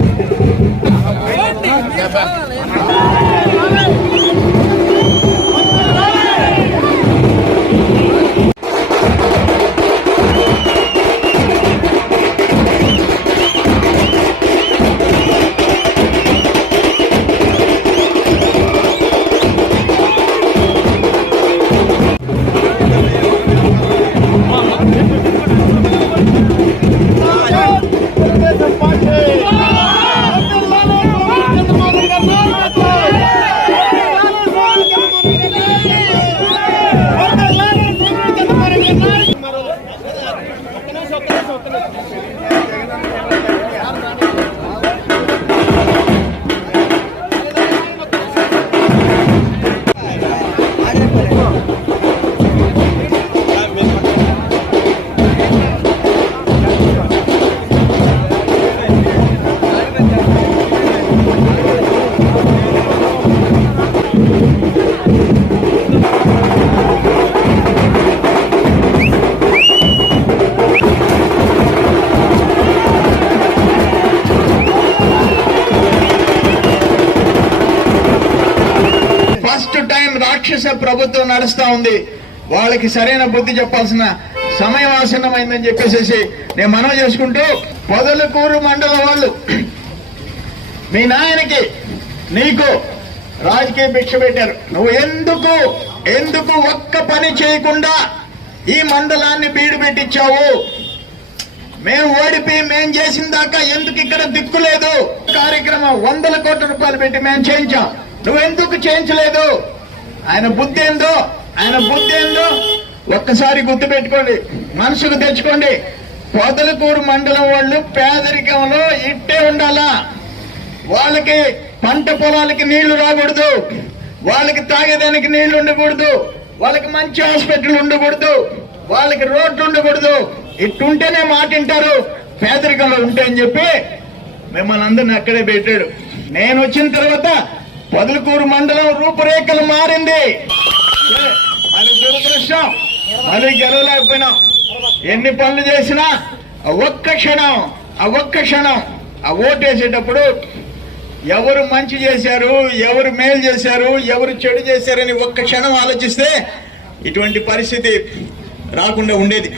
Come on. రాక్షస ప్రభుత్వం నడుస్తా ఉంది. వాళ్ళకి సరైన బుద్ధి చెప్పాల్సిన సమయం ఆసన్నమైందని చెప్పేసి నేను మనం చేసుకుంటూ పొదలకూరు మండలం వాళ్ళు మీ నాయనకి నీకు రాజకీయ భిక్ష పెట్టారు. నువ్వు ఎందుకు ఎందుకు ఒక్క పని చేయకుండా ఈ మండలాన్ని బీడు పెట్టించావు మేము ఓడిపోయి మేం చేసిన దాకా ఎందుకు ఇక్కడ దిక్కులేదు కార్యక్రమం వందల కోట్ల రూపాయలు పెట్టి మేము చేయించాం. నువ్వెందుకు చేయించలేదు? ఆయన బుద్ధి ఏందో? ఆయన బుద్ధి ఏందో? ఒక్కసారి గుర్తు పెట్టుకోండి. మనసుకు తెచ్చుకోండి. పొదలకూరు మండలం వాళ్ళు పేదరికంలో ఇట్టే ఉండాలా? వాళ్ళకి పంట పొలాలకి నీళ్ళు రాకూడదు. వాళ్ళకి తాగేదానికి నీళ్ళు ఉండకూడదు. వాళ్ళకి మంచి హాస్పిటల్ ఉండకూడదు. వాళ్ళకి రోడ్లు ఉండకూడదు. ఇట్టుంటేనే మాటింటారు పేదరికంలో ఉంటే అని చెప్పి మిమ్మల్ని అందరిని అక్కడే పెట్టాడు. నేను వచ్చిన తర్వాత పొదలకూరు మండలం రూపురేఖలు మారింది. అది దురదృష్టం. అది గెలవలేకపోయినాం. ఎన్ని పనులు చేసినా ఆ ఒక్క క్షణం ఆ ఒక్క క్షణం ఆ ఓటేసేటప్పుడు ఎవరు మంచి చేశారు ఎవరు మేలు చేశారు ఎవరు చెడు చేశారని ఒక్క క్షణం ఆలోచిస్తే ఇటువంటి పరిస్థితి రాకుండా ఉండేది.